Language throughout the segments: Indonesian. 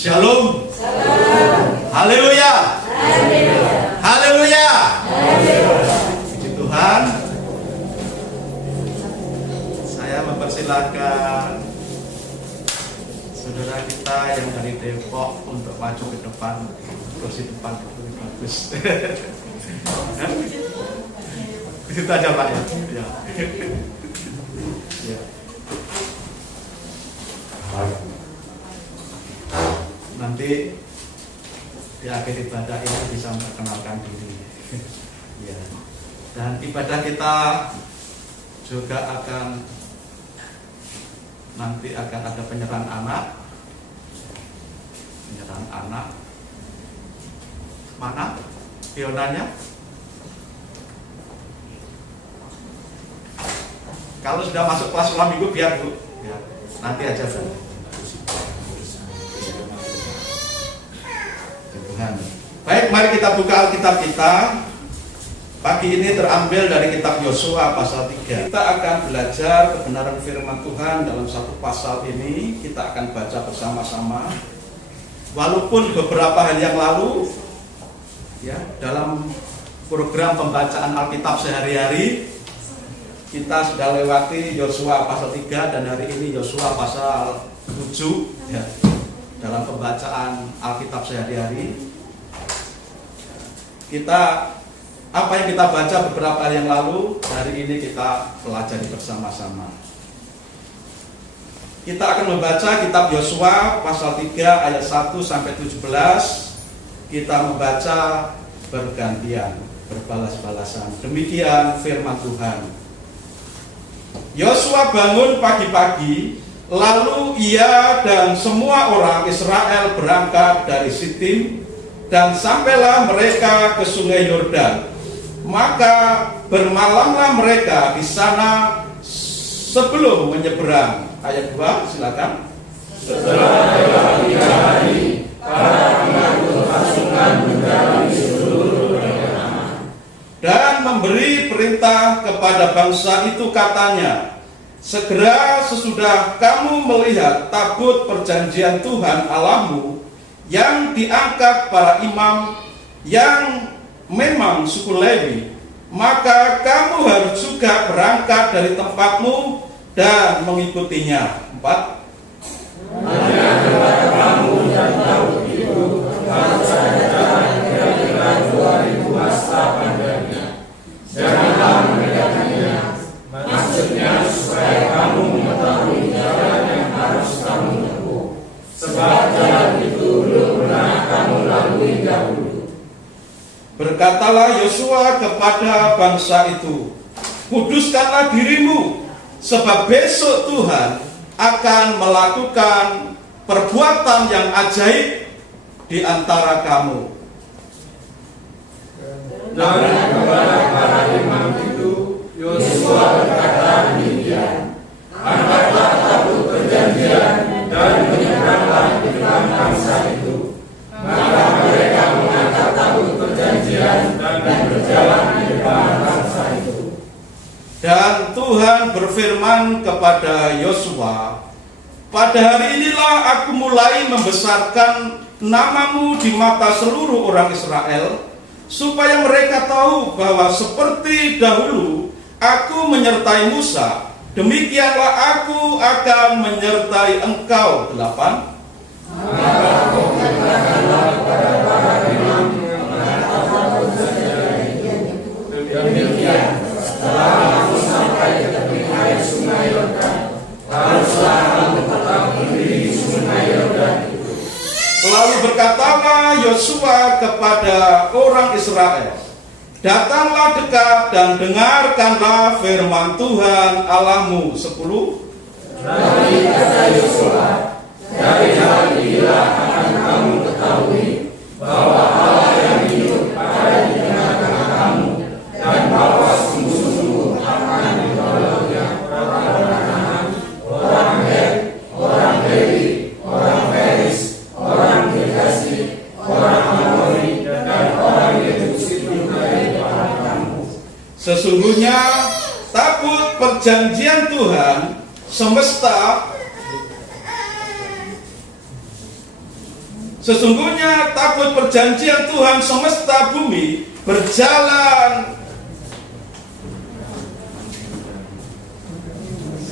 Shalom. Haleluya. Haleluya. Puji Tuhan. Saya mempersilahkan saudara kita yang dari Depok untuk maju ke depan. Kursi depan lebih bagus. Di situ aja Pak ya. Ya. Ya. Nanti di akhir ibadah ini bisa memperkenalkan diri. Ya. Dan ibadah kita juga nanti akan ada penyerahan anak. Penyerahan anak. Mana pionanya? Kalau sudah masuk kelas ulang minggu biar Bu. Ya, nanti aja Bu. Baik, mari kita buka Alkitab kita. Pagi ini terambil dari kitab Yosua pasal 3. Kita akan belajar kebenaran firman Tuhan dalam satu pasal ini. Kita akan baca bersama-sama. Walaupun beberapa hari yang lalu ya, dalam program pembacaan Alkitab sehari-hari kita sudah lewati Yosua pasal 3 dan hari ini Yosua pasal 7 ya, dalam pembacaan Alkitab sehari-hari. Apa yang kita baca beberapa hari yang lalu, hari ini kita pelajari bersama-sama. Kita akan membaca kitab Yosua pasal 3 ayat 1 sampai 17. Kita membaca bergantian, berbalas-balasan. Demikian firman Tuhan. Yosua bangun pagi-pagi, lalu ia dan semua orang Israel berangkat dari Sitim, dan sampailah mereka ke sungai Yordan. Maka bermalamlah mereka di sana sebelum menyeberang. Ayat 2, silakan. Setelah 3 hari, para pengatur pasukan menjalani seluruh negara dan memberi perintah kepada bangsa itu, katanya, segera sesudah kamu melihat tabut perjanjian Tuhan Allahmu yang diangkat para imam yang memang suku Lewi, maka kamu harus juga berangkat dari tempatmu dan mengikutinya. 4. Hanya kepada kamu yang tahu itu harus ada jalan kira-kira 2000 hasta panjangnya. Janganlah mendekatinya, maksudnya supaya kamu mengetahui jalan yang harus kamu tempuh, sebab jalan itu belum pernah kamu lalui dahulu. Berkatalah Yosua kepada bangsa itu, kuduskanlah dirimu, sebab besok Tuhan akan melakukan perbuatan yang ajaib di antara kamu. Dan kepada para imam itu, Yosua berkata demikian, angkatlah tabut perjanjian dan menyeberanglah di depan bangsa itu. Maka mereka mengangkat tabut perjanjian dan berjalan di depan bangsa itu. Dan Tuhan berfirman kepada Yosua, pada hari inilah aku mulai membesarkan namamu di mata seluruh orang Israel, supaya mereka tahu bahwa seperti dahulu aku menyertai Musa, demikianlah aku akan menyertai engkau. 8. Maka katakanlah kepada para imam mengangkat tabut perjanjian itu. Demikian, setelah kamu sampai ke tepi air sungai Yordan, haruslah kamu tetap berdiri di sungai Yordan itu. Lalu berkatalah Yosua kepada orang Israel, datanglah dekat dan dengarkanlah firman Tuhan Allahmu. 10. Dari kata Yosua, dari hal inilah akan kamu ketahui bahwa Allah yang hidup ada di tengah-tengah kamu, dan bahwa sungguh-sungguh akan ditolongnya orang Kanaan, orang Het, orang Lewi, orang Feris, orang Girgasi, orang Amori, dan orang Yebusi juga di depan kamu. Sesungguhnya tabut perjanjian Tuhan semesta Sesungguhnya tabut perjanjian Tuhan semesta bumi berjalan.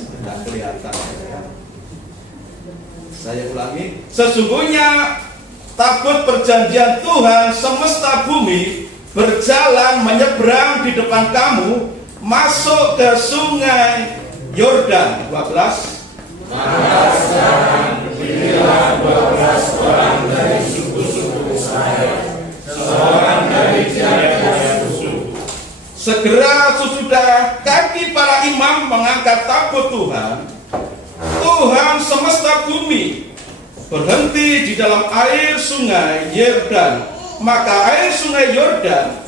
Tidak kelihatan ya. Saya ulangi. Sesungguhnya tabut perjanjian Tuhan semesta bumi berjalan menyeberang di depan kamu masuk ke sungai Yordan. 12. Maka sekarang pilihlah 12 orang dari suku-suku Israel, seorang dari tiap-tiap suku. Segera sesudah kaki para imam mengangkat tabut Tuhan semesta bumi berhenti di dalam air sungai Yordan, maka air sungai Yordan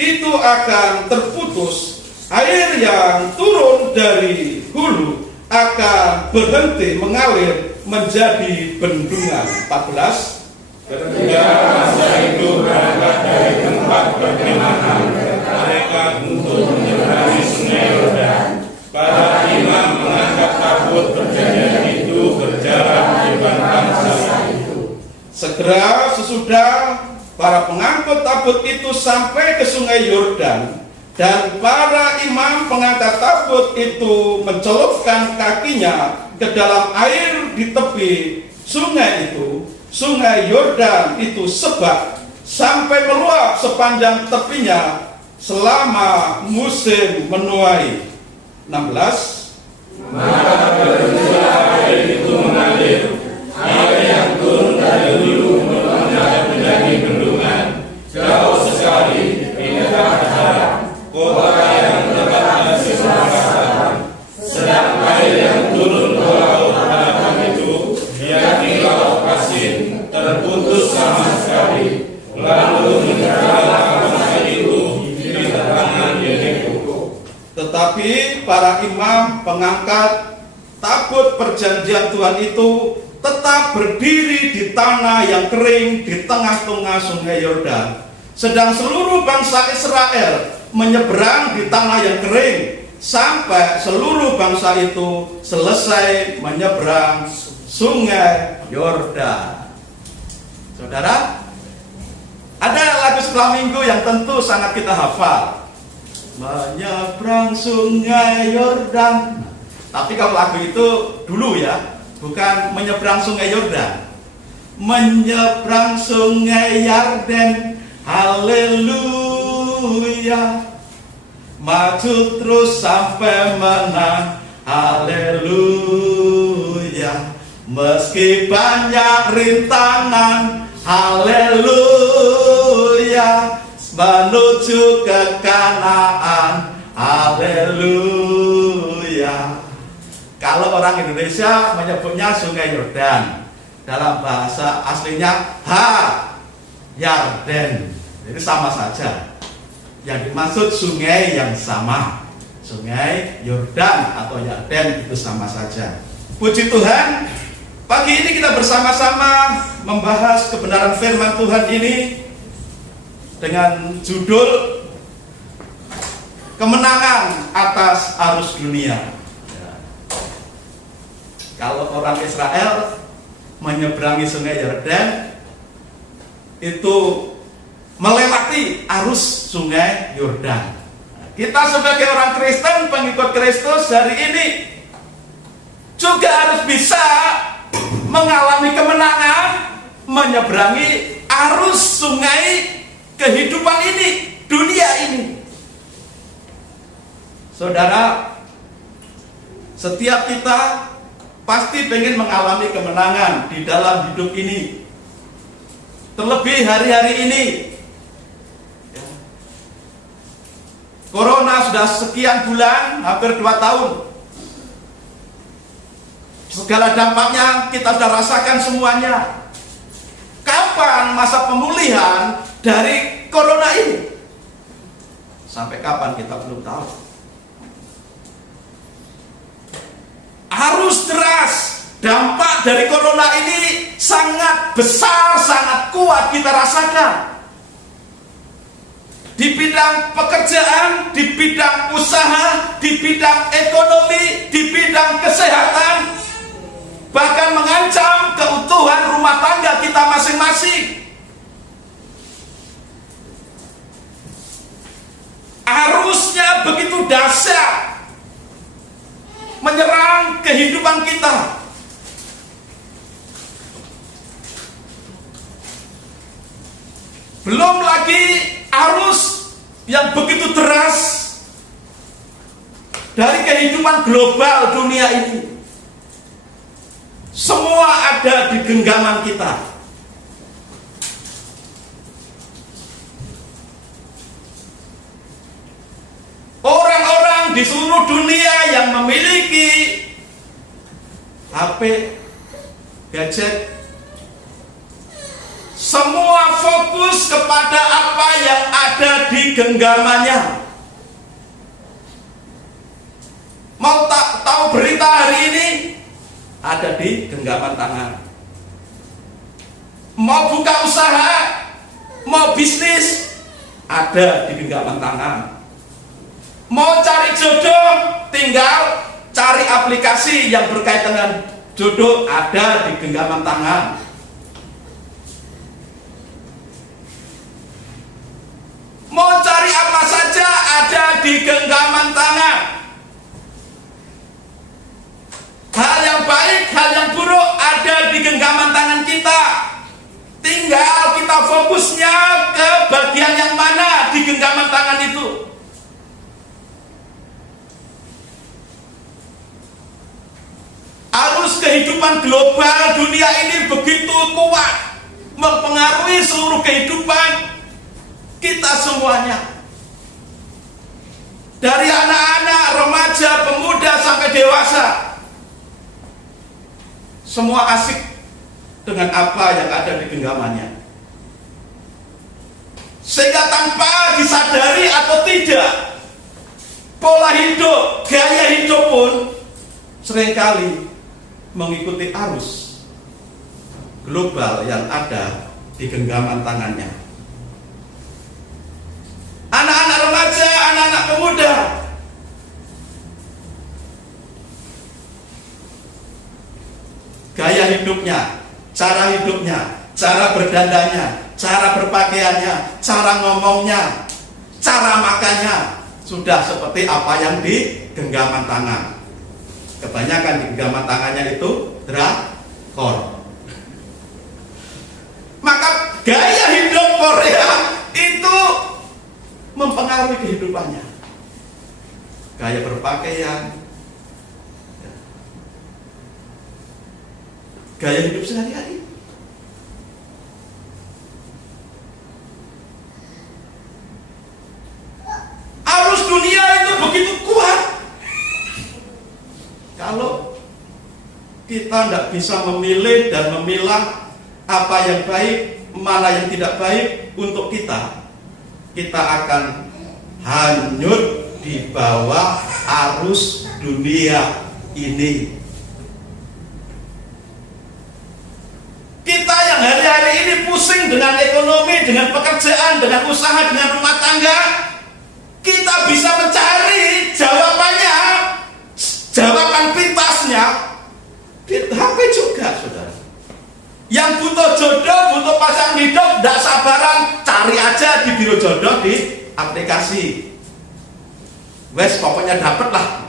itu akan terputus, air yang turun dari hulu akan berhenti mengalir menjadi bendungan. 14. Ketika masa itu berangkat dari tempat perkemahan mereka untuk menyeberangi sungai Yordan, para imam mengangkat tabut perjanjian itu berjalan di depan bangsa itu. Segera sesudah para pengangkut tabut itu sampai ke sungai Yordan, dan para imam pengangkat tabut itu mencelupkan kakinya ke dalam air di tepi sungai itu, sungai Yordan itu sebab sampai meluap sepanjang tepinya selama musim menuai. 16. Maka berhentilah air itu mengalir, air yang turun dari hulu menjadi bendungan, jauh sekali hingga darat. Kota yang tempatnya sebelah selatan, sedang air yang turun ke laut hadapan itu, yakni laut Asin, terputus sama sekali, lalu meninggalkan bangsa itu di tangan Yeriko. Tetapi para imam pengangkat tabut perjanjian Tuhan itu tetap berdiri di tanah yang kering di tengah-tengah sungai Yordan, sedang seluruh bangsa Israel menyeberang di tanah yang kering sampai seluruh bangsa itu selesai menyeberang sungai Yordan. Saudara, ada lagu sekolah minggu yang tentu sangat kita hafal, menyeberang sungai Yordan. Tapi kalau lagu itu dulu ya, bukan menyeberang sungai Yordan, menyeberang sungai Yarden. Haleluya, maju terus sampai menang. Haleluya, meski banyak rintangan. Haleluya, menuju ke Kanaan. Haleluya. Kalau orang Indonesia menyebutnya sungai Yordan, dalam bahasa aslinya Yarden. Jadi sama saja. Yang dimaksud sungai yang sama, sungai Yordan atau Yarden itu sama saja. Puji Tuhan, pagi ini kita bersama-sama membahas kebenaran firman Tuhan ini dengan judul kemenangan atas arus dunia. Kalau orang Israel menyeberangi sungai Yordan, itu melewati arus sungai Yordan. Kita sebagai orang Kristen, pengikut Kristus hari ini juga harus bisa mengalami kemenangan menyeberangi arus sungai kehidupan ini, dunia ini. Saudara, setiap kita pasti pengen mengalami kemenangan di dalam hidup ini. Terlebih hari-hari ini, Corona sudah sekian bulan, hampir 2 tahun. Segala dampaknya kita sudah rasakan semuanya. Kapan masa pemulihan dari Corona ini? Sampai kapan kita belum tahu. Arus deras, dampak dari Corona ini sangat besar, sangat kuat kita rasakan. Di bidang pekerjaan, di bidang usaha, di bidang ekonomi, di bidang kesehatan. bahkan mengancam keutuhan rumah tangga kita masing-masing. Arusnya begitu dahsyat, menyerang kehidupan kita. Belum lagi arus yang begitu deras dari kehidupan global dunia ini. Semua ada di genggaman kita. Orang-orang di seluruh dunia yang memiliki HP, gadget, semua fokus kepada apa yang ada di genggamannya. Mau tahu berita hari ini? Ada di genggaman tangan. Mau buka usaha, mau bisnis, ada di genggaman tangan. Mau cari jodoh, tinggal cari aplikasi yang berkaitan dengan jodoh, ada di genggaman tangan. Mau cari apa saja ada di genggaman tangan. Hal yang baik, hal yang buruk ada di genggaman tangan kita. Tinggal kita fokusnya ke bagian yang mana di genggaman tangan itu. Arus kehidupan global dunia ini begitu kuat, mempengaruhi seluruh kehidupan kita semuanya. Dari anak-anak, remaja, pemuda sampai dewasa, semua asik dengan apa yang ada di genggamannya. Sehingga tanpa disadari atau tidak, pola hidup, gaya hidup pun seringkali mengikuti arus global yang ada di genggaman tangannya. Anak-anak remaja, anak-anak pemuda, gaya hidupnya, cara berdandannya, cara berpakaiannya, cara ngomongnya, cara makannya sudah seperti apa yang di genggaman tangan. Kebanyakan di genggaman tangannya itu drakor. Maka gaya hidup Korea itu mempengaruhi kehidupannya. Gaya berpakaian, gaya hidup sehari-hari. Arus dunia itu begitu kuat. Kalau kita tidak bisa memilih dan memilah apa yang baik, mana yang tidak baik untuk kita akan hanyut di bawah arus dunia ini. Kita yang hari-hari ini pusing dengan ekonomi, dengan pekerjaan, dengan usaha, dengan rumah tangga, kita bisa mencari jawabannya, jawaban pintasnya di HP juga, saudara. Yang butuh jodoh, butuh pasangan hidup, tidak sabaran, cari aja di biro jodoh di aplikasi. Wes pokoknya dapet lah,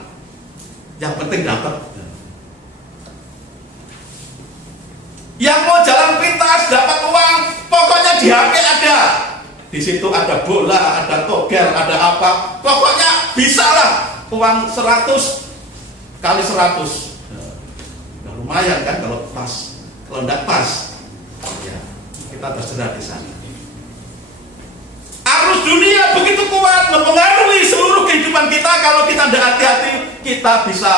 yang penting dapet. Yang mau jalan pintas, dapat uang, pokoknya di HP ada. Di situ ada bola, ada togel, ada apa, pokoknya bisa lah uang 100 kali 100. Nah, lumayan kan kalau pas. Kalau tidak pas, ya, kita terserah di sana. Arus dunia begitu kuat mempengaruhi seluruh kehidupan kita. Kalau kita tidak hati-hati, kita bisa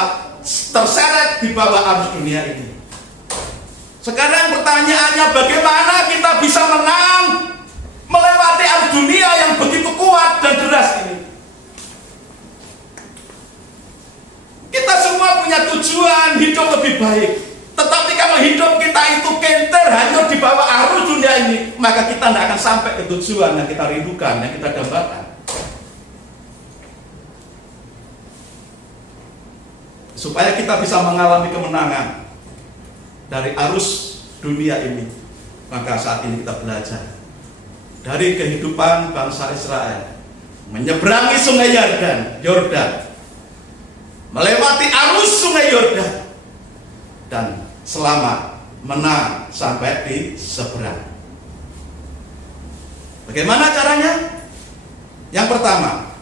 terseret di bawah arus dunia ini. Sekarang pertanyaannya, bagaimana kita bisa menang melewati arus dunia yang begitu kuat dan deras ini? Kita semua punya tujuan hidup lebih baik. Tetapi kalau hidup kita itu kenter hanyut di bawah arus dunia ini, maka kita tidak akan sampai ke tujuan yang kita rindukan, yang kita dambakan. Supaya kita bisa mengalami kemenangan, dari arus dunia ini. Maka saat ini kita belajar dari kehidupan bangsa Israel menyeberangi sungai Yordan, melewati arus sungai Yordan, dan selamat menang sampai di seberang. Bagaimana caranya? Yang pertama,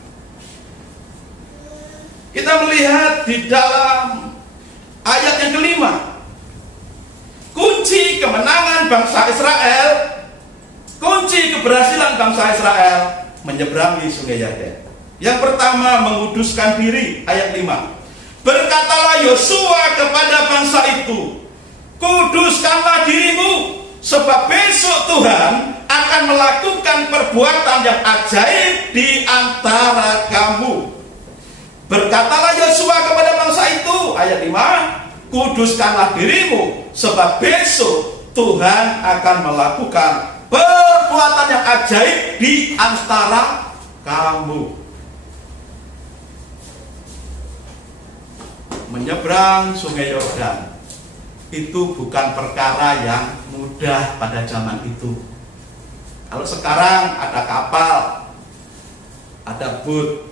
kita melihat di dalam ayat yang kelima, kunci kemenangan bangsa Israel, kunci keberhasilan bangsa Israel menyeberangi sungai Yordan. Yang pertama, menguduskan diri, ayat 5. Berkatalah Yosua kepada bangsa itu, kuduskanlah dirimu, sebab besok Tuhan akan melakukan perbuatan yang ajaib di antara kamu. Berkatalah Yosua kepada bangsa itu, ayat 5, kuduskanlah dirimu, sebab besok Tuhan akan melakukan perbuatan yang ajaib di antara kamu. Menyeberang sungai Yordan itu bukan perkara yang mudah pada zaman itu. Kalau sekarang ada kapal, ada boot.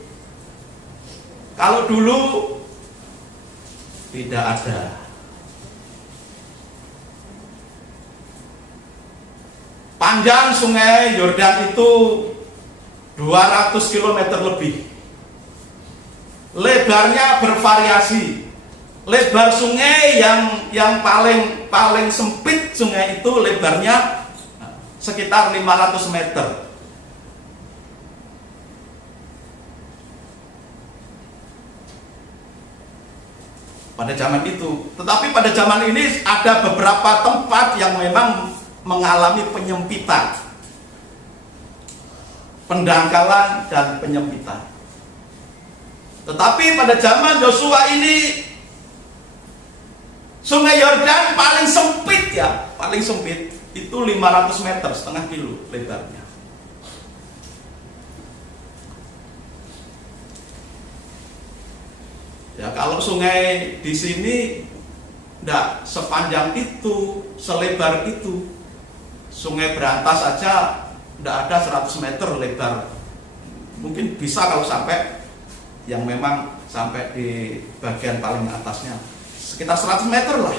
Kalau dulu tidak ada. Panjang sungai Yordan itu 200 km lebih. Lebarnya bervariasi. Lebar sungai yang paling sempit sungai itu lebarnya sekitar 500 meter. Pada zaman itu. Tetapi pada zaman ini ada beberapa tempat yang memang mengalami penyempitan, pendangkalan dan penyempitan. Tetapi pada zaman Yosua ini sungai Yordan paling sempit paling sempit itu 500 meter, setengah kilo lebarnya. Ya, kalau sungai di sini tidak sepanjang itu, selebar itu. Sungai Berantas saja tidak ada 100 meter lebar. Mungkin bisa kalau sampai yang memang sampai di bagian paling atasnya sekitar 100 meter lah.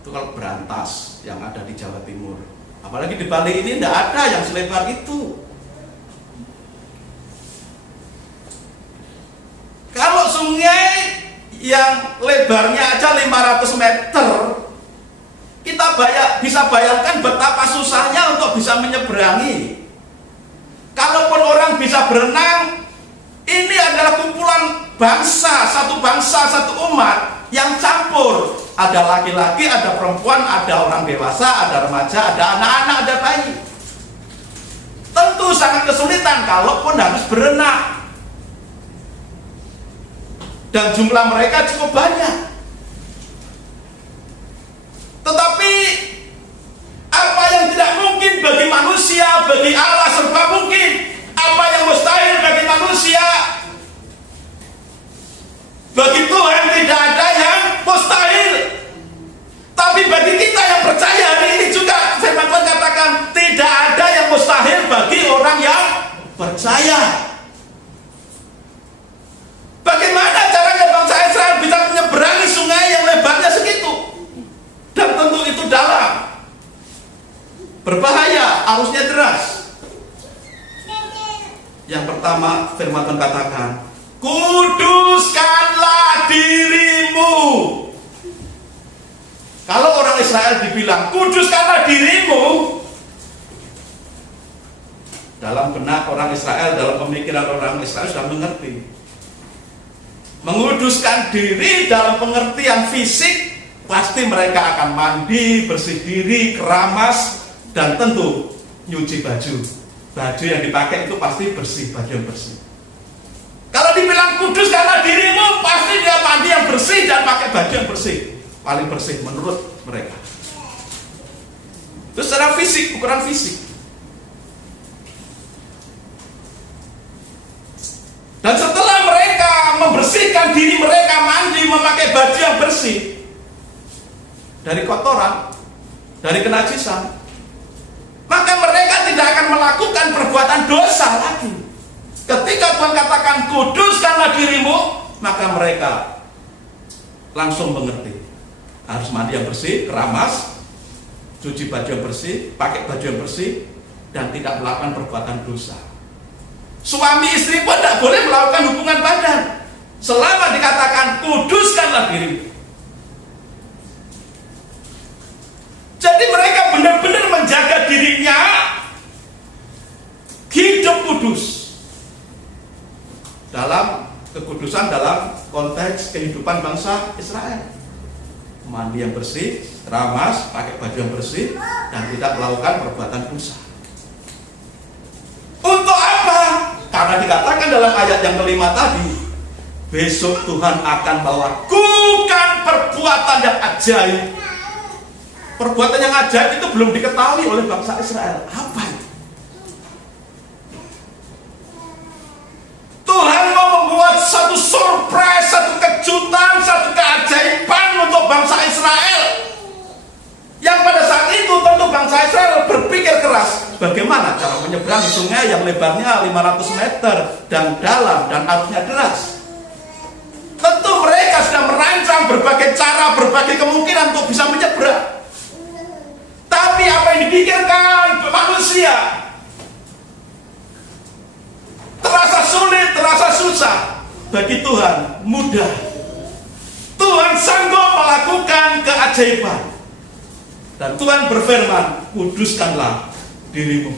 Itu kalau Berantas yang ada di Jawa Timur. Apalagi di Bali ini tidak ada yang selebar itu. Kalau sungai yang lebarnya aja 500 meter, kita bisa bayangkan betapa susahnya untuk bisa menyeberangi. Kalaupun orang bisa berenang, ini adalah kumpulan bangsa, satu umat yang campur. Ada laki-laki, ada perempuan, ada orang dewasa, ada remaja, ada anak-anak, ada bayi. Tentu sangat kesulitan kalaupun harus berenang. Dan jumlah mereka cukup banyak. Tetapi apa yang tidak mungkin bagi manusia, bagi Allah serba mungkin. Apa yang mustahil bagi manusia, bagi Tuhan tidak ada yang mustahil. Tapi bagi kita yang percaya hari ini juga firman Tuhan katakan tidak ada yang mustahil bagi orang yang percaya. Bagaimana caranya bangsa Israel bisa menyeberangi sungai yang lebarnya segitu? Dan tentu itu dalam. Berbahaya, arusnya deras. Yang pertama firman Tuhan katakan, kuduskanlah dirimu. Kalau orang Israel dibilang, kuduskanlah dirimu, dalam benak orang Israel, dalam pemikiran orang Israel sudah mengerti. Menguduskan diri dalam pengertian fisik, pasti mereka akan mandi, bersih diri, keramas, dan tentu nyuci baju. Baju yang dipakai itu pasti bersih, baju yang bersih. Kalau dibilang kudus karena dirimu, pasti dia mandi yang bersih dan pakai baju yang bersih. Paling bersih menurut mereka. Itu secara fisik, ukuran fisik. Dan setelah mereka membersihkan diri mereka, mandi, memakai baju yang bersih dari kotoran, dari kenajisan, maka mereka tidak akan melakukan perbuatan dosa lagi. Ketika Tuhan katakan kuduskanlah dirimu, maka mereka langsung mengerti harus mandi yang bersih, keramas, cuci baju yang bersih, pakai baju yang bersih, dan tidak melakukan perbuatan dosa. Suami istri pun tidak boleh melakukan hubungan badan selama dikatakan kuduskanlah dirimu. Jadi mereka benar-benar menjaga dirinya hidup kudus. Dalam kekudusan dalam konteks kehidupan bangsa Israel, mandi yang bersih, keramas, pakai baju yang bersih, dan tidak melakukan perbuatan dosa. Untuk apa? Karena dikatakan dalam ayat yang kelima tadi, besok Tuhan akan melakukan perbuatan yang ajaib. Perbuatan yang ajaib itu belum diketahui oleh bangsa Israel. Apa itu? Tuhan mau membuat satu surprise, satu kejutan, satu keajaiban untuk bangsa Israel. Yang pada saat itu tentu bangsa Israel berpikir keras, bagaimana cara menyeberangi sungai yang lebarnya 500 meter dan dalam dan arusnya deras. Tentu mereka sudah merancang berbagai cara, berbagai kemungkinan untuk bisa menyeberang. Tapi apa yang dipikirkan manusia terasa sulit, terasa susah. Bagi Tuhan mudah. Tuhan sanggup melakukan keajaiban. Dan Tuhan berfirman, kuduskanlah dirimu.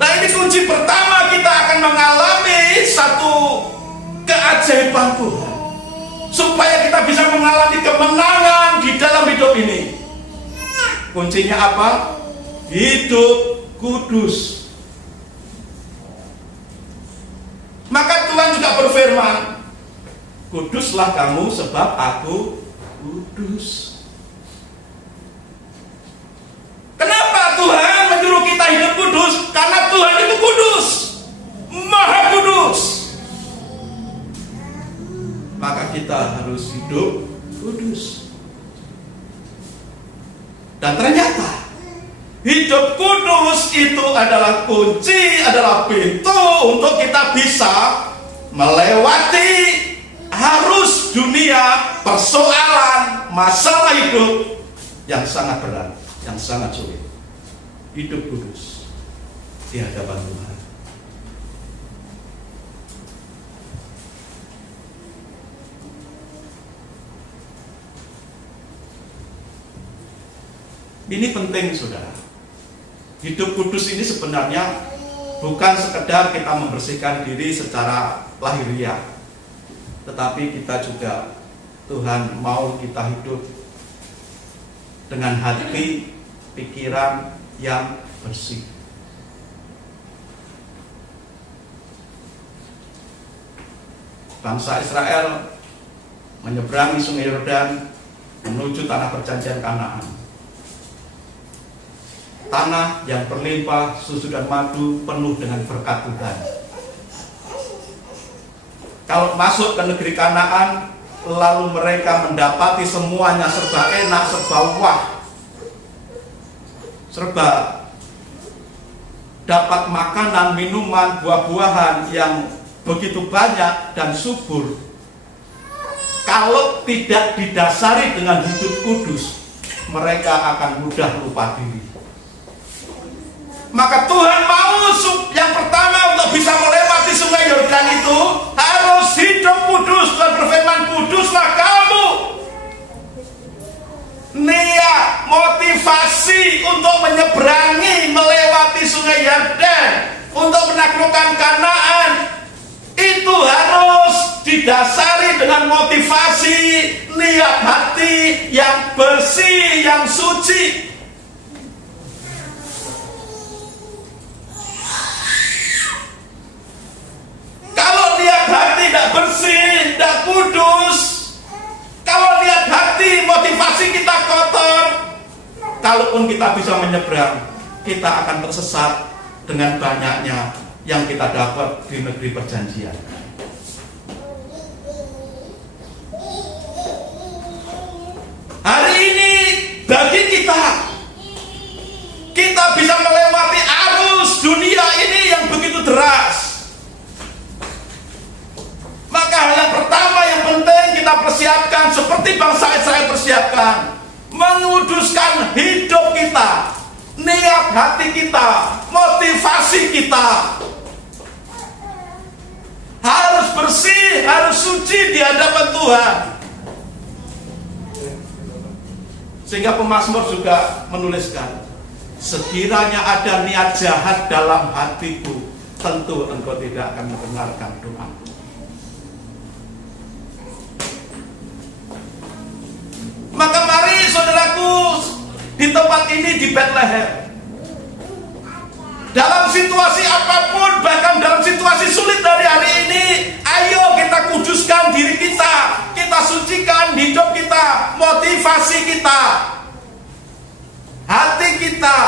Nah, ini kunci pertama, kita akan mengalami satu keajaiban Tuhan, supaya kita bisa mengalami kemenangan di dalam hidup ini. Kuncinya apa? Hidup kudus. Maka Tuhan juga berfirman, kuduslah kamu sebab aku kudus. Kenapa Tuhan menyuruh kita hidup kudus? Karena Tuhan itu kudus, maha kudus. Maka kita harus hidup kudus. Dan ternyata hidup kudus itu adalah kunci, adalah pintu untuk kita bisa melewati arus dunia, persoalan, masalah hidup yang sangat berat, yang sangat sulit. Hidup kudus di hadapan Tuhan. Ini penting, saudara. Hidup kudus ini sebenarnya bukan sekedar kita membersihkan diri secara lahiriah, tetapi kita juga, Tuhan mau kita hidup dengan hati, pikiran yang bersih. Bangsa Israel menyeberangi Sungai Yordan menuju tanah perjanjian Kanaan. Tanah yang berlimpah susu dan madu, penuh dengan berkat Tuhan. Kalau masuk ke negeri Kanaan, lalu mereka mendapati semuanya serba enak, serba wah, serba dapat makanan, minuman, buah-buahan yang begitu banyak dan subur. Kalau tidak didasari dengan hidup kudus, mereka akan mudah lupa diri. Maka Tuhan mau yang pertama untuk bisa melewati Sungai Yordan itu harus hidup kudus. Tuhan berfirman, kuduslah kamu. Niat, motivasi untuk menyeberangi, melewati Sungai Yordan, untuk menaklukkan Kanaan, itu harus didasari dengan motivasi niat hati yang bersih, yang suci. Kalau niat hati tidak bersih, tidak kudus, kalau niat hati, motivasi kita kotor, kalaupun kita bisa menyeberang, kita akan tersesat dengan banyaknya yang kita dapat di negeri perjanjian. seperti bangsa Israel persiapkan, menguduskan hidup kita, niat hati kita, motivasi kita. Harus bersih, harus suci di hadapan Tuhan. Sehingga pemazmur juga menuliskan, sekiranya ada niat jahat dalam hatiku, tentu engkau tidak akan mendengarkan doaku. Maka mari saudaraku, di tempat ini di Bethlehem, dalam situasi apapun, bahkan dalam situasi sulit dari hari ini, ayo kita kuduskan diri kita, kita sucikan hidup kita, motivasi kita, hati kita,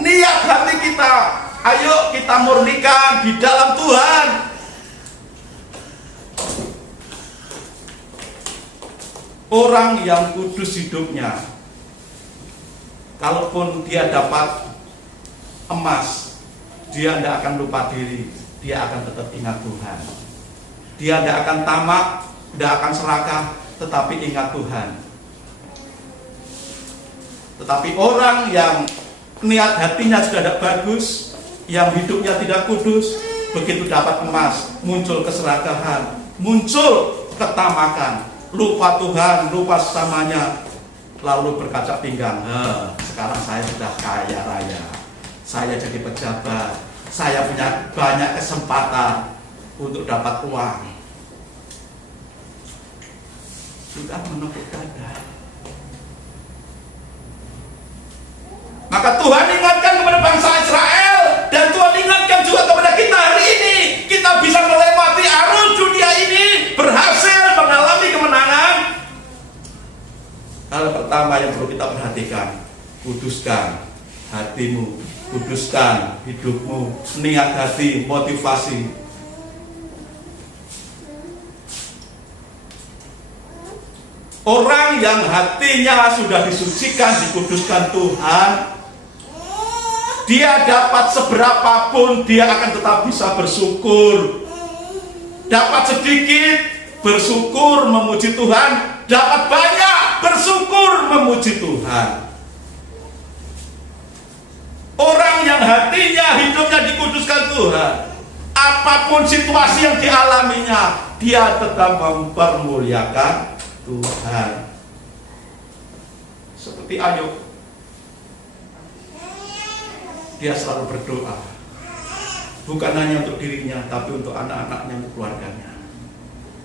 niat hati kita. Ayo kita murnikan di dalam Tuhan. Orang yang kudus hidupnya, kalaupun dia dapat emas, dia tidak akan lupa diri, dia akan tetap ingat Tuhan. Dia tidak akan tamak, tidak akan serakah, tetapi ingat Tuhan. Tetapi orang yang niat hatinya sudah tidak bagus, yang hidupnya tidak kudus, begitu dapat emas, muncul keserakahan, muncul ketamakan, lupa Tuhan, lupa sesamanya, lalu berkaca pinggang. Sekarang saya sudah kaya raya, saya jadi pejabat, saya punya banyak kesempatan untuk dapat uang. Sudah menepuk dada. Maka Tuhan ingatkan kepada bangsa Israel, dan Tuhan ingatkan juga kepada kita hari ini. Kita bisa melewati arus dunia ini, berhasil mengalami kemenangan. Hal pertama yang perlu kita perhatikan, kuduskan hatimu, kuduskan hidupmu, niat hati, motivasi. Orang yang hatinya sudah disucikan, dikuduskan Tuhan, dia dapat seberapapun, dia akan tetap bisa bersyukur. Dapat sedikit, bersyukur memuji Tuhan. Dapat banyak, bersyukur memuji Tuhan. Orang yang hatinya, hidupnya dikuduskan Tuhan, apapun situasi yang dialaminya, dia tetap mempermuliakan Tuhan. Seperti Ayub, dia selalu berdoa, bukan hanya untuk dirinya, tapi untuk anak-anaknya, untuk keluarganya.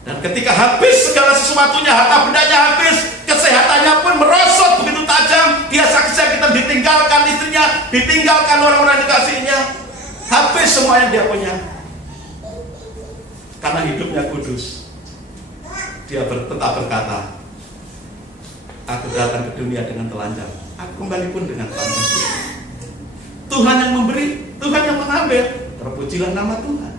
Dan ketika habis segala sesuatunya, harta bendanya habis, kesehatannya pun merosot begitu tajam, dia sakit-sakitan, ditinggalkan istrinya, ditinggalkan orang-orang dikasihnya, habis semua yang dia punya. Karena hidupnya kudus, dia tetap berkata, aku datang ke dunia dengan telanjang, aku kembali pun dengan telanjang. Tuhan yang memberi, Tuhan yang mengambil, terpujilah nama Tuhan.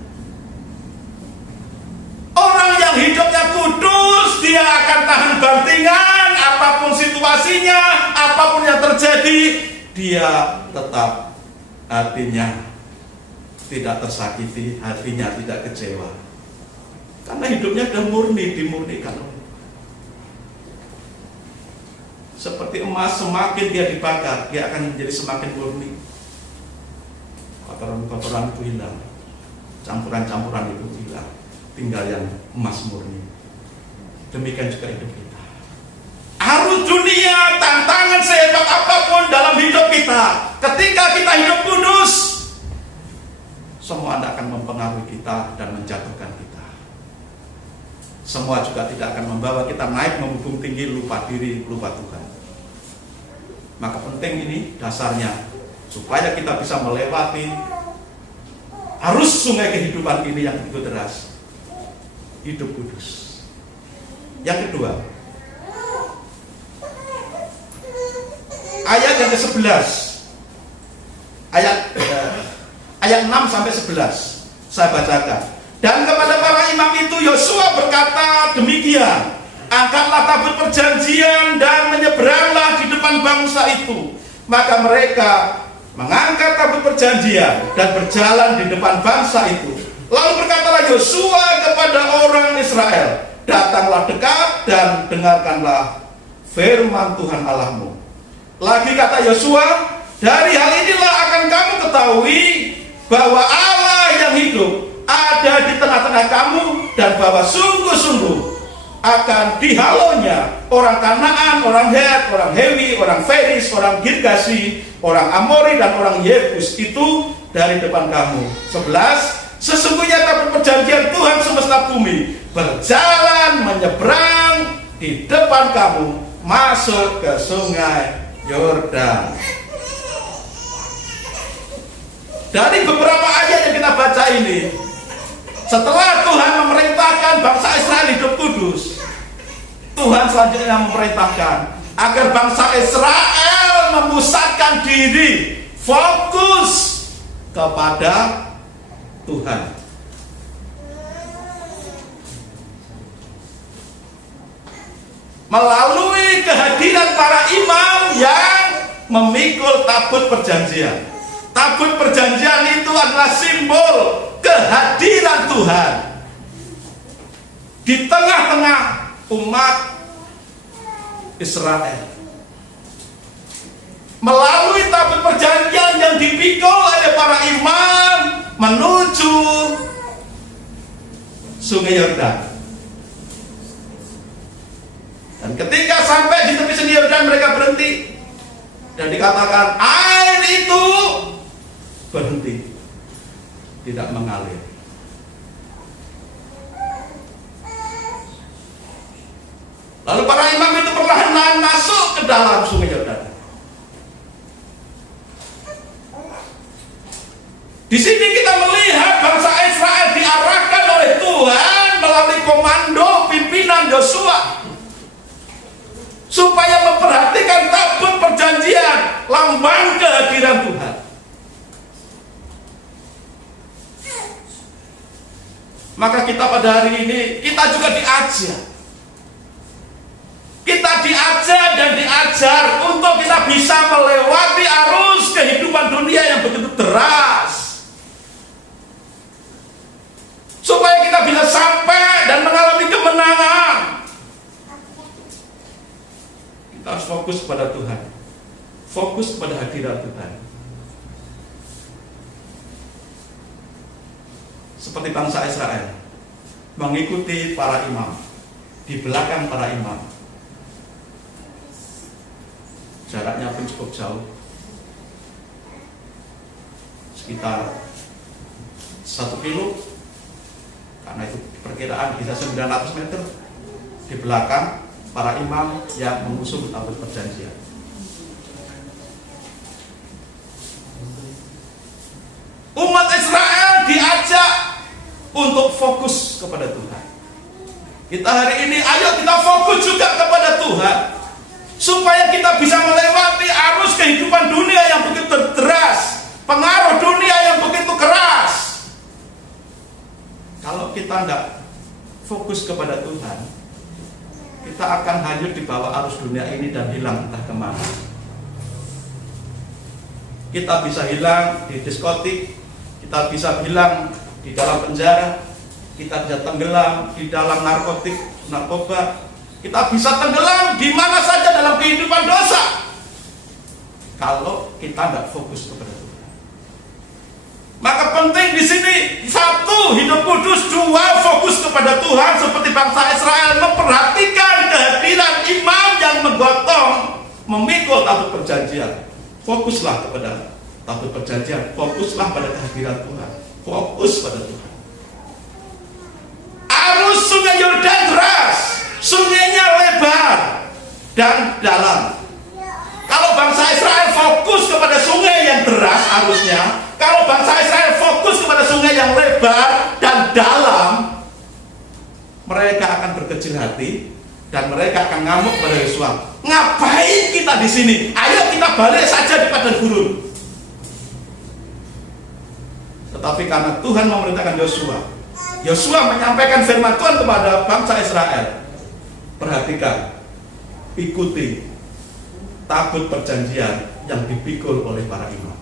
Orang yang hidupnya kudus, dia akan tahan bantingan, apapun situasinya, apapun yang terjadi, dia tetap hatinya tidak tersakiti, hatinya tidak kecewa. Karena hidupnya sudah murni, dimurnikan. Seperti emas, semakin dia dibakar, dia akan menjadi semakin murni. Kotoran-kotoran itu hilang, campuran-campuran itu hilang, tinggal yang emas murni. Demikian juga hidup kita. Arus dunia, tantangan sehebat apapun dalam hidup kita, ketika kita hidup kudus, semua tidak akan mempengaruhi kita dan menjatuhkan kita. Semua juga tidak akan membawa kita naik membubung tinggi, lupa diri, lupa Tuhan. Maka penting ini dasarnya, supaya kita bisa melewati arus sungai kehidupan ini yang begitu deras, hidup kudus. Yang kedua, ayat yang ke-11, ayat 6 sampai 11, saya bacakan. Dan kepada para imam itu Yosua berkata demikian, angkatlah tabut perjanjian dan menyeberanglah di depan bangsa itu. Maka mereka mengangkat tabut perjanjian dan berjalan di depan bangsa itu. Lalu berkatalah Yosua kepada orang Israel, datanglah dekat dan dengarkanlah firman Tuhan Allahmu. Lagi kata Yosua, dari hal inilah akan kamu ketahui bahwa Allah yang hidup ada di tengah-tengah kamu, dan bahwa sungguh-sungguh akan dihalaunya orang Kanaan, orang Het, orang Hewi, orang Feris, orang Girgasi, orang Amori, dan orang Yebus itu dari depan kamu. 11. Sesungguhnya tabut perjanjian Tuhan semesta bumi berjalan menyeberang di depan kamu masuk ke sungai Yordan. Dari beberapa ayat yang kita baca ini, setelah Tuhan memerintahkan bangsa Israel hidup kudus, Tuhan selanjutnya memerintahkan agar bangsa Israel memusatkan diri, fokus kepada Tuhan. Melalui kehadiran para imam yang memikul tabut perjanjian. Tabut perjanjian itu adalah simbol kehadiran Tuhan di tengah-tengah umat Israel. Melalui tabut perjanjian yang dipikul oleh para imam menuju Sungai Yordan. Dan ketika sampai di tepi Sungai Yordan, mereka berhenti dan dikatakan air itu berhenti, tidak mengalir. Lalu para imam itu perlahan-lahan masuk ke dalam Sungai Yordan. Di sini kita melihat bangsa Israel diarahkan oleh Tuhan melalui komando pimpinan Yosua supaya memperhatikan tabut perjanjian, lambang kehadiran Tuhan. Maka kita pada hari ini, kita juga diajar. Kita diajar dan diajar untuk kita bisa melewati arus kehidupan dunia yang begitu deras, supaya kita bisa sampai dan mengalami kemenangan. Kita harus fokus pada Tuhan, fokus pada hadirat Tuhan. Seperti bangsa Israel mengikuti para imam, di belakang para imam. Jaraknya pun cukup jauh, sekitar 1 kilo, karena itu perkiraan bisa 900 meter di belakang para imam yang mengusung tabut perjanjian. Umat Israel diajak untuk fokus kepada Tuhan. Kita hari ini, ayo kita fokus juga kepada Tuhan, supaya kita bisa melewati arus kehidupan dunia yang begitu deras, pengaruh dunia yang begitu keras. Kalau kita tidak fokus kepada Tuhan, kita akan hanyut di bawah arus dunia ini dan hilang entah kemana. Kita bisa hilang di diskotik, kita bisa hilang di dalam penjara, kita bisa tenggelam di dalam narkoba, kita bisa tenggelam di mana saja dalam kehidupan dosa, kalau kita tidak fokus kepada Tuhan. Maka penting di sini, 1, hidup kudus; 2, fokus kepada Tuhan seperti bangsa Israel memperhatikan kehadiran imam yang menggotong, memikul tabut perjanjian. Fokuslah kepada tabut perjanjian, fokuslah pada kehadiran Tuhan, fokus pada Tuhan. Arus Sungai Yordan deras, sungainya lebar dan dalam. Kalau bangsa Israel fokus kepada sungai yang deras arusnya, kalau bangsa Israel fokus kepada sungai yang lebar dan dalam, mereka akan berkecil hati dan mereka akan ngamuk pada Yosua. Ngapain kita di sini? Ayo kita balik saja di padang gurun. Tetapi karena Tuhan memerintahkan Yosua, Yosua menyampaikan firman Tuhan kepada bangsa Israel. Perhatikan, ikuti tabut perjanjian yang dipikul oleh para imam.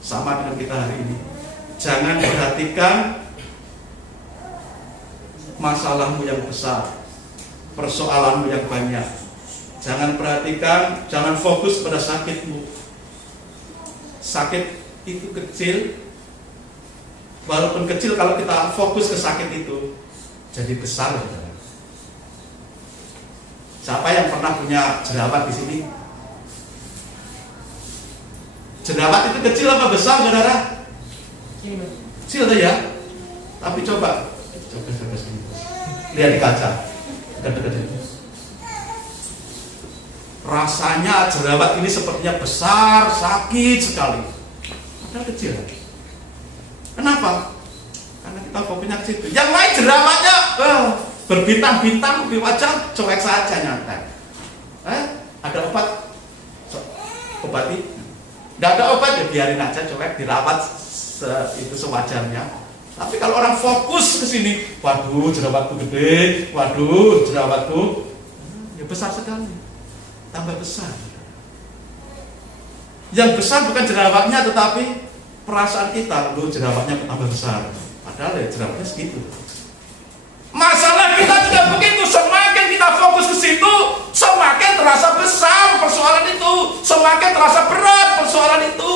Sama dengan kita hari ini. Jangan perhatikan masalahmu yang besar, persoalanmu yang banyak. Jangan perhatikan, jangan fokus pada sakitmu. Sakit itu kecil, walaupun kecil kalau kita fokus ke sakit itu jadi besar. Siapa yang pernah punya jerawat di sini? Jerawat itu kecil apa besar, saudara? Kecil tuh ya. Tapi coba sini. Lihat di kaca. Dekat-dekat ini. Rasanya jerawat ini sepertinya besar, sakit sekali. Padahal kecil. Kenapa? Karena kita fokusnya ke situ. Yang lain jerawatnya berbintang-bintang di wajah, cuek saja nyantai. Ada obat? Obati? Tidak ada obat, ya biarin aja cuek, dirawat itu sewajarnya. Tapi kalau orang fokus ke sini, waduh jerawatku gede, waduh jerawatku ya besar sekali, tambah besar. Yang besar bukan jerawatnya, tetapi perasaan kita, loh jerawatnya tambah besar. Padahal ya jerawatnya segitu. Masalah kita juga begitu, semakin kita fokus ke situ, semakin terasa besar persoalan itu, semakin terasa berat persoalan itu.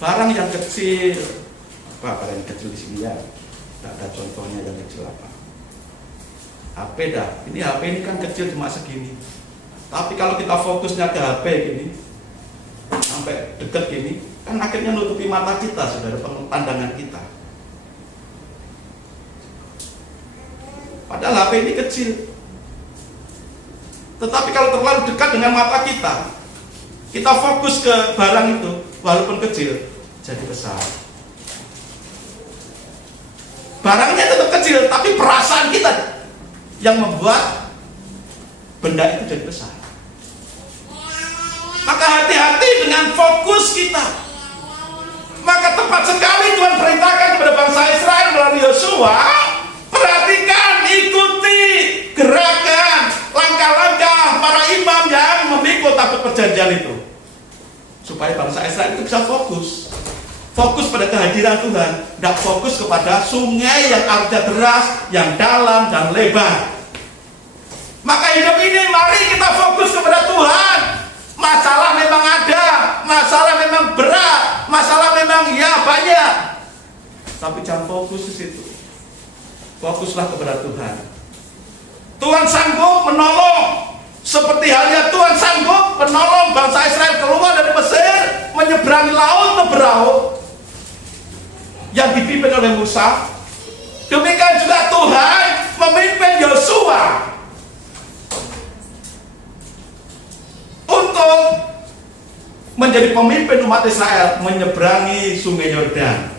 Barang yang kecil, apa barang yang kecil di sini ya? Tidak ada contohnya yang kecil apa? HP dah, ini HP ini kan kecil cuma segini. Tapi kalau kita fokusnya ke HP gini, sampai dekat gini, kan akhirnya nutupi mata kita, saudara, pandangan kita. Padahal HP ini kecil. Tetapi kalau terlalu dekat dengan mata kita fokus ke barang itu, walaupun kecil, jadi besar. Barangnya tetap kecil, tapi perasaan kita yang membuat benda itu jadi besar. Maka hati-hati dengan fokus kita. Maka tepat sekali Tuhan perintahkan kepada bangsa Israel melalui Yosua, perhatikan, ikuti gerakan, langkah-langkah para imam yang memikul tabut perjanjian itu, supaya bangsa Israel itu bisa fokus pada kehadiran Tuhan, tidak fokus kepada sungai yang arusnya deras, yang dalam dan lebar. Maka hidup ini mari kita fokus kepada Tuhan. Masalah memang ada, masalah memang berat, masalah memang ya banyak, tapi jangan fokus di situ. Fokuslah kepada Tuhan. Tuhan sanggup menolong, seperti halnya Tuhan sanggup menolong bangsa Israel keluar dari Mesir, menyeberangi laut Teberau yang dipimpin oleh Musa. Demikian juga Tuhan memimpin Yosua untuk menjadi pemimpin umat Israel menyeberangi sungai Yordan.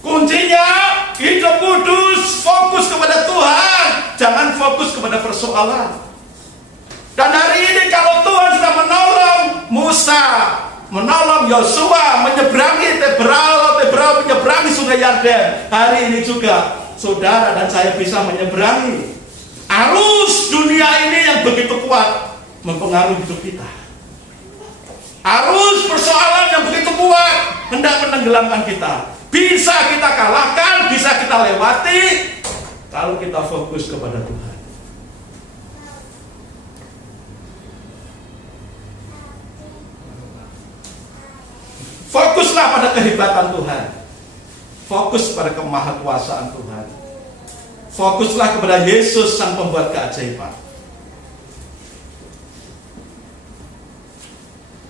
Kuncinya hidup kudus, fokus kepada Tuhan, jangan fokus kepada persoalan. Dan hari ini kalau Tuhan sudah menolong Musa, menolong Yosua menyeberangi Teberau menyeberangi sungai Yordan, hari ini juga saudara dan saya bisa menyeberangi arus dunia ini yang begitu kuat mempengaruhi hidup kita. Arus persoalan yang begitu kuat hendak menenggelamkan kita. Bisa kita kalahkan, bisa kita lewati kalau kita fokus kepada Tuhan. Fokuslah pada kehebatan Tuhan. Fokus pada kemahakuasaan Tuhan. Fokuslah kepada Yesus sang pembuat keajaiban.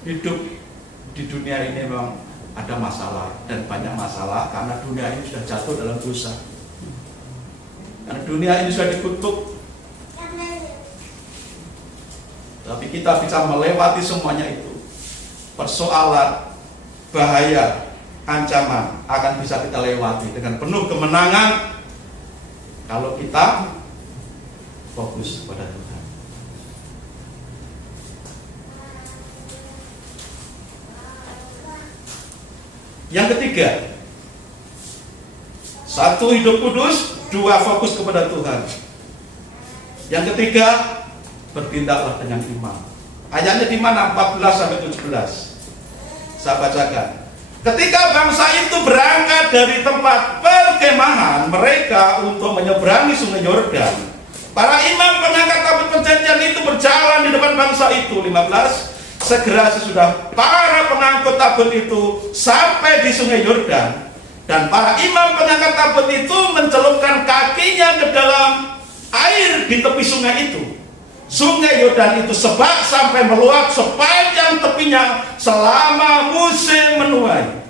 Hidup di dunia ini memang ada masalah, dan banyak masalah karena dunia ini sudah jatuh dalam dosa. Karena dunia ini sudah dikutuk. Tapi kita bisa melewati semuanya itu. Persoalan, bahaya, ancaman akan bisa kita lewati dengan penuh kemenangan kalau kita fokus pada Tuhan. Yang ketiga, satu, hidup kudus. Dua, fokus kepada Tuhan. Yang ketiga, bertindaklah dengan iman. Ayatnya di mana? 14 sampai 17. Saya bacakan. Ketika bangsa itu berangkat dari tempat perkemahan mereka untuk menyeberangi sungai Yordan, para imam pengangkat tabut perjanjian itu berjalan di depan bangsa itu. 15. Segera sesudah para pengangkut tabut itu sampai di sungai Yordan, dan para imam pengangkat tabut itu mencelupkan kakinya ke dalam air di tepi sungai itu. Sungai Yordan itu sebab sampai meluap sepanjang tepinya selama musim menuai.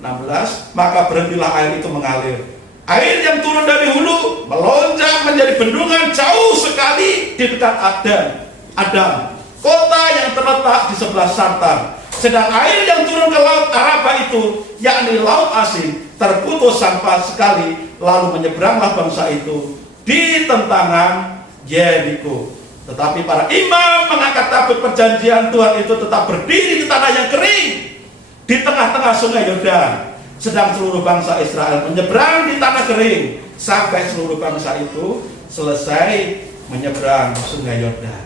16. Maka berhentilah air itu mengalir. Air yang turun dari hulu melonjak menjadi bendungan jauh sekali di dekat Adam, kota yang terletak di sebelah Sartan. Sedang air yang turun ke laut Araba itu, yakni laut asing, terputus sampai sekali, lalu menyeberanglah bangsa itu di tentangan Yeriko. Tetapi para imam mengangkat tabut perjanjian Tuhan itu tetap berdiri di tanah yang kering di tengah-tengah sungai Yordan. Sedang seluruh bangsa Israel menyeberang di tanah kering sampai seluruh bangsa itu selesai menyeberang sungai Yordan.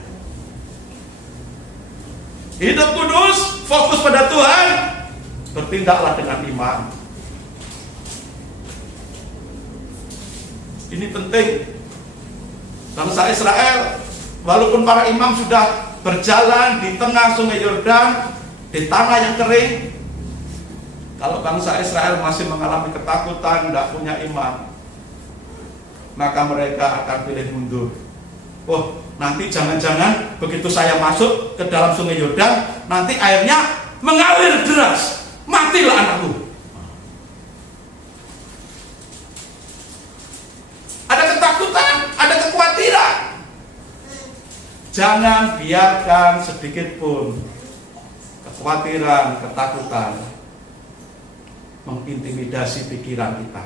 Hidup kudus, fokus pada Tuhan, bertindaklah dengan iman. Ini penting. Bangsa Israel, walaupun para imam sudah berjalan di tengah sungai Yordan, di tanah yang kering, kalau bangsa Israel masih mengalami ketakutan, tidak punya iman, maka mereka akan pilih mundur. Oh, nanti jangan-jangan begitu saya masuk ke dalam sungai Yordan, nanti airnya mengalir deras, matilah anakku. Ada ketakutan, ada kekhawatiran. Jangan biarkan sedikit pun kekhawatiran, ketakutan mengintimidasi pikiran kita.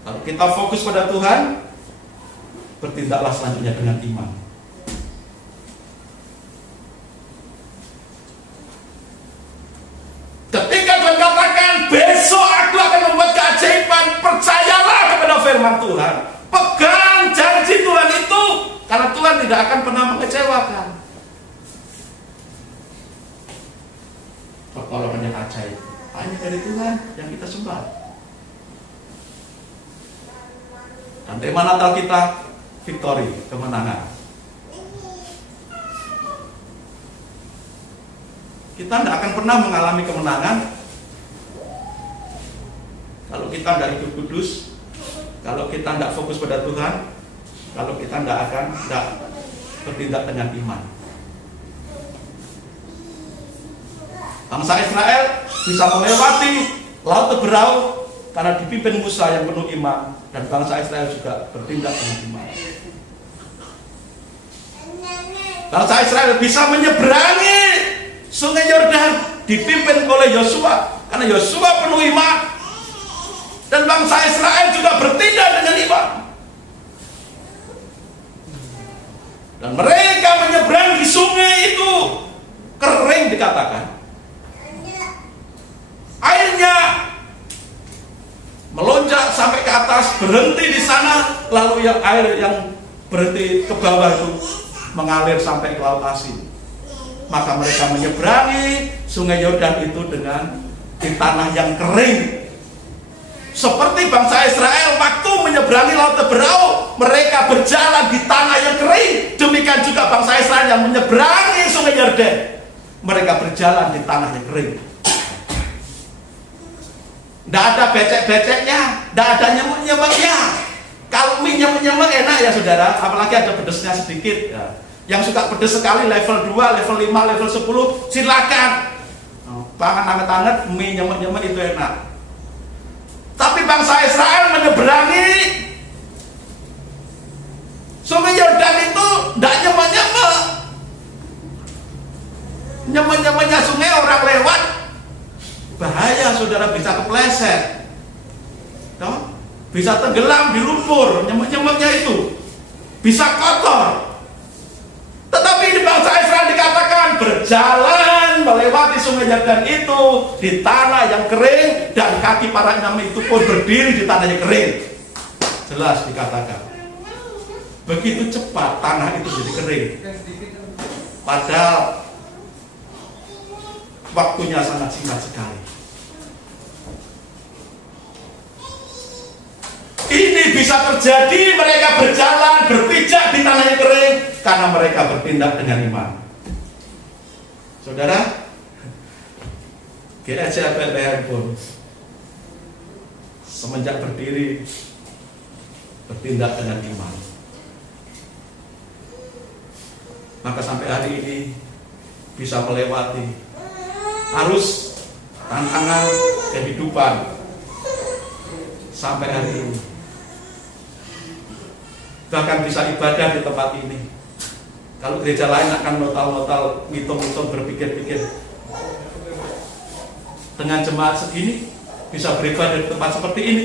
Kalau kita fokus pada Tuhan, bertindaklah selanjutnya dengan iman. Ketika Tuhan katakan, besok aku akan membuat keajaiban, percayalah kepada firman Tuhan. Pegang janji Tuhan itu, karena Tuhan tidak akan pernah mengecewakan. Pertolongan yang ajaib hanya dari Tuhan yang kita sembah. Dan tema Natal kita, victory, kemenangan. Kita tidak akan pernah mengalami kemenangan kalau kita tidak hidup kudus, kalau kita tidak fokus pada Tuhan, kalau kita tidak bertindak dengan iman. Bangsa Israel bisa melewati laut Teberau karena dipimpin Musa yang penuh iman, dan bangsa Israel juga bertindak dengan iman. Bangsa Israel bisa menyeberangi sungai Yordan dipimpin oleh Yosua karena Yosua penuh iman, dan bangsa Israel juga bertindak dengan iman. Dan mereka menyeberangi sungai itu, kering dikatakan. Airnya melonjak sampai ke atas, berhenti di sana, lalu yang air yang berhenti ke bawah itu mengalir sampai ke laut asin. Maka mereka menyeberangi sungai Yordan itu dengan di tanah yang kering. Seperti bangsa Israel waktu menyeberangi laut Teberau, mereka berjalan di tanah yang kering. Demikian juga bangsa Israel yang menyeberangi sungai Yordan, mereka berjalan di tanah yang kering. Tidak ada becek-beceknya, tidak ada nyemuk-nyemuknya. Kalau mie nyemuk-nyemuk enak ya saudara, apalagi ada pedesnya sedikit ya. Yang suka pedes sekali level 2, level 5, level 10, silakan. Pangan hangat-hangat, mie nyemuk-nyemuk itu enak. Tapi bangsa Israel menyeberangi sungai Yordan itu tidak nyemuk-nyemuk. Nyemuk-nyemuknya sungai, orang lewat bahaya saudara, bisa kepleset, bisa tenggelam di lumpur, nyemuk-nyemuknya itu bisa kotor. Tetapi di bangsa Israel dikatakan berjalan melewati sungai Yordan itu di tanah yang kering, dan kaki para imam itu pun berdiri di tanah yang kering. Jelas dikatakan. begitu cepat tanah itu jadi kering. Padahal waktunya sangat singkat sekali. Ini bisa terjadi mereka berjalan, berpijak di tanah yang kering karena mereka bertindak dengan iman. Saudara, GEC Bethlehem pun semenjak berdiri bertindak dengan iman. Maka sampai hari ini bisa melewati arus tantangan kehidupan sampai hari ini. Bahkan bisa ibadah di tempat ini. Kalau gereja lain akan notal-notal, ngitung-ngitung, berpikir-pikir. Dengan jemaat segini bisa beribadah di tempat seperti ini.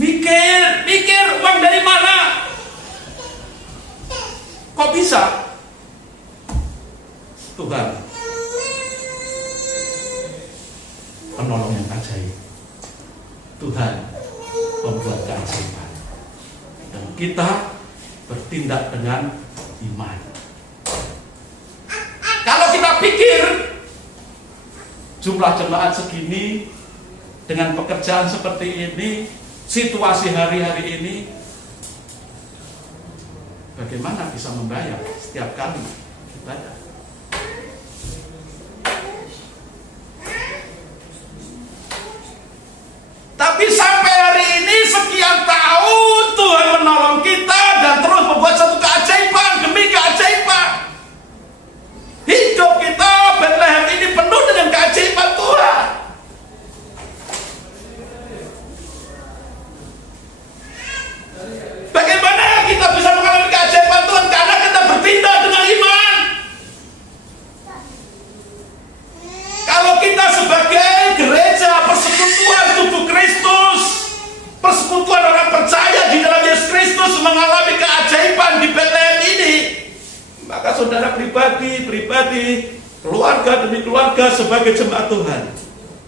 Mikir uang dari mana? Kok bisa? Tuhan penolong yang ajaib. Tuhan pembuat keajaiban. Dan kita bertindak dengan iman. Kalau kita pikir jumlah jemaat segini dengan pekerjaan seperti ini, situasi hari-hari ini, bagaimana bisa membayar setiap kali ibadah? Tapi sampai hari ini sekian tahun Tuhan menolong kita dan terus membuat satu keajaiban demi keajaiban. Hidup kita Bethlehem ini penuh dengan keajaiban Tuhan. Bagaimana kita bisa mengalami keajaiban Tuhan? Karena kita bertindak dengan iman. Kalau kita sebagai gereja persekutuan tubuh Kristus, persekutuan orang percaya di dalam Yesus Kristus mengalami keajaiban di Bethlehem ini, maka saudara pribadi, keluarga demi keluarga sebagai jemaat Tuhan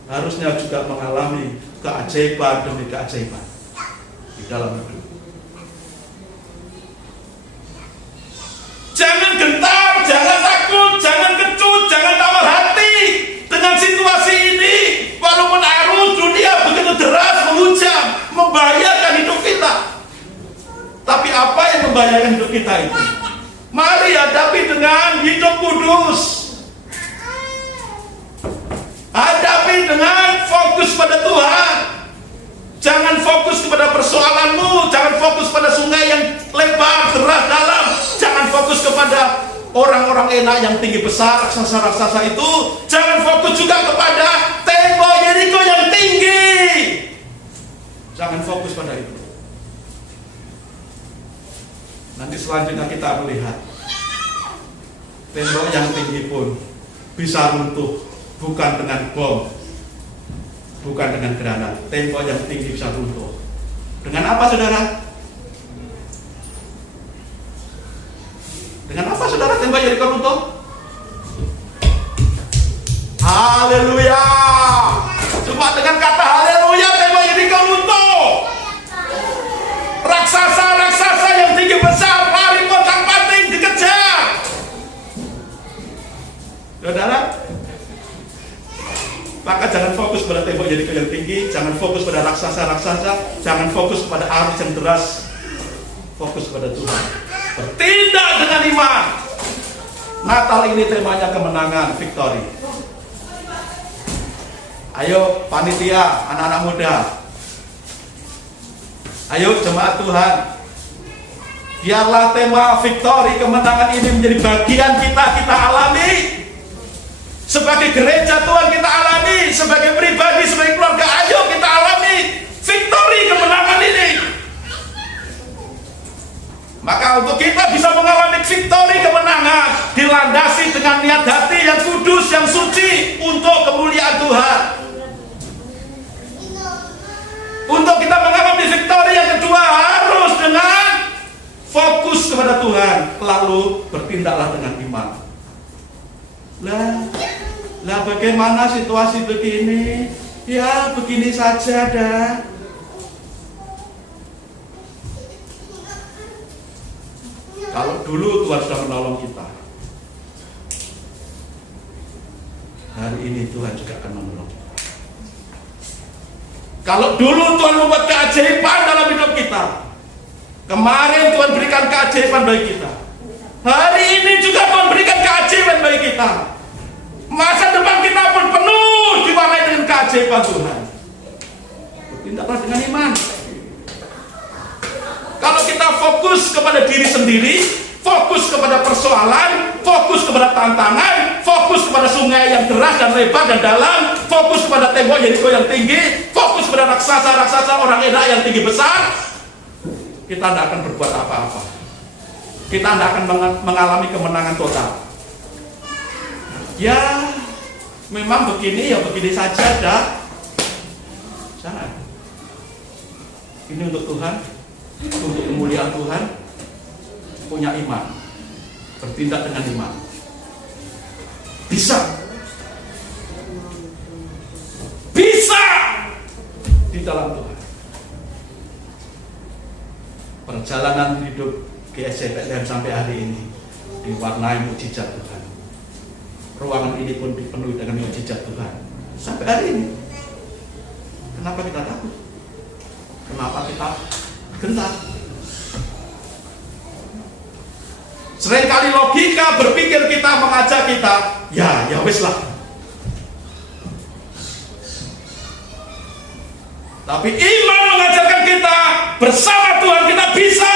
harusnya juga mengalami keajaiban demi keajaiban di dalam hidup. Jangan gentar, jangan takut, jangan kecut, jangan tawar hati dengan situasi ini. Walaupun arus dunia begitu deras menghujam, membahayakan hidup kita. Tapi apa yang membahayakan hidup kita itu? Mari hadapi dengan hidup kudus. Hadapi dengan fokus pada Tuhan. Jangan fokus kepada persoalanmu, jangan fokus pada sungai yang lebar, deras, dalam. Jangan fokus kepada orang-orang enak yang tinggi besar, raksasa-raksasa itu. Jangan fokus juga kepada tembok Yeriko yang tinggi. Jangan fokus pada itu. Nanti selanjutnya kita melihat tembok yang tinggi pun bisa runtuh, bukan dengan bom, bukan dengan granat. Tembok yang tinggi bisa runtuh. Dengan apa, saudara? Dengan apa, saudara, tembok Yeriko runtuh? Haleluya! Cuma dengan kata haleluya tembok Yeriko runtuh. Raksasa-raksasa yang tinggi besar lari pontang-panting dikejar. Saudara, maka jangan fokus pada tembok Yeriko yang tinggi, jangan fokus pada raksasa-raksasa, jangan fokus pada arus yang deras. Fokus pada Tuhan. Bertindak dengan iman. Natal ini temanya kemenangan, victory. Ayo panitia, anak-anak muda. Ayo jemaat Tuhan. Biarlah tema victory, kemenangan ini menjadi bagian kita alami. Sebagai gereja Tuhan kita alami, sebagai pribadi, sebagai keluarga, ayo kita alami victory, kemenangan ini. Maka untuk kita bisa mengalami victory, kemenangan, dilandasi dengan niat hati yang kudus, yang suci untuk kemuliaan Tuhan. Untuk kita mengalami victory yang kedua harus dengan fokus kepada Tuhan, lalu bertindaklah dengan iman. Lah bagaimana situasi begini? Ya begini saja dah. Kalau dulu Tuhan sudah menolong kita, hari ini Tuhan juga akan menolong kita. Kalau dulu Tuhan membuat keajaiban dalam hidup kita, kemarin Tuhan berikan keajaiban bagi kita, hari ini juga Tuhan berikan keajaiban bagi kita. Masa depan kita pun penuh diwarnai dengan keajaiban Tuhan. Bertindaklah dengan iman. Kalau kita fokus kepada diri sendiri, fokus kepada persoalan, fokus kepada tantangan, fokus kepada sungai yang deras dan lebar dan dalam, fokus kepada tembok Yeriko yang tinggi, fokus kepada raksasa-raksasa orang enak yang tinggi besar, kita tidak akan berbuat apa-apa. Kita tidak akan mengalami kemenangan total. Ya, memang begini ya begini saja dah. Jangan. Ini untuk Tuhan, untuk kemuliaan Tuhan, punya iman, bertindak dengan iman. Bisa di dalam Tuhan. Perjalanan hidup GSC Bethlehem sampai hari ini diwarnai mukjizat Tuhan. Ruangan ini pun dipenuhi dengan mukjizat Tuhan sampai hari ini. Kenapa kita takut? Kenapa kita gentar? Seringkali logika berpikir kita mengajak kita, ya wis lah. Tapi iman mengajarkan kita bersama Tuhan kita bisa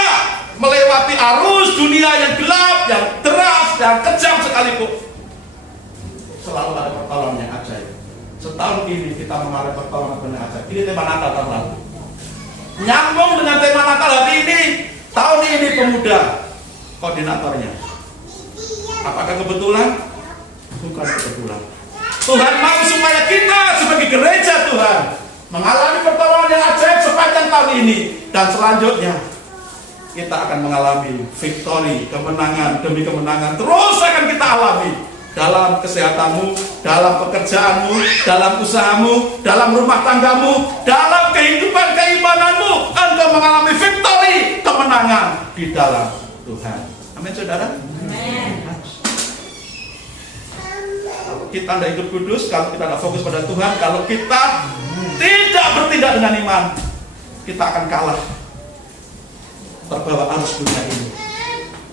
melewati arus dunia yang gelap, yang deras, yang kejam sekalipun. Selalu ada pertolongan yang ajaib. Setahun ini kita mengalami pertolongan yang ajaib. Ini tema Natal tahun lalu. Nyambung dengan tema Natal hari ini. Tahun ini pemuda koordinatornya. Apakah kebetulan? Bukan kebetulan. Tuhan mau supaya kita sebagai gereja Tuhan mengalami pertolongan yang ajaib sepanjang tahun ini. Dan selanjutnya kita akan mengalami victory, kemenangan demi kemenangan. Terus akan kita alami dalam kesehatanmu, dalam pekerjaanmu, dalam usahamu, dalam rumah tanggamu, dalam kehidupan keimananmu. Engkau mengalami victory, kemenangan di dalam Tuhan. Amin, saudara. Amin. Kalau kita tidak hidup kudus, kalau kita tidak fokus pada Tuhan, kalau kita tidak bertindak dengan iman, kita akan kalah terbawa arus dunia ini.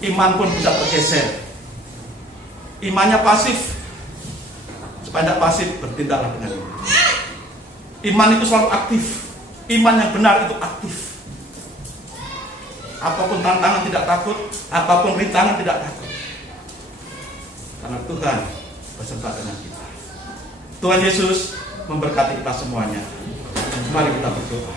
Iman pun bisa tergeser. Imannya pasif. Supaya tidak pasif, bertindaklah dengan iman. Iman itu selalu aktif. Iman yang benar itu aktif. Apapun tantangan tidak takut, apapun rintangan tidak takut. Karena Tuhan beserta dengan kita. Tuhan Yesus memberkati kita semuanya. Mari kita berdoa.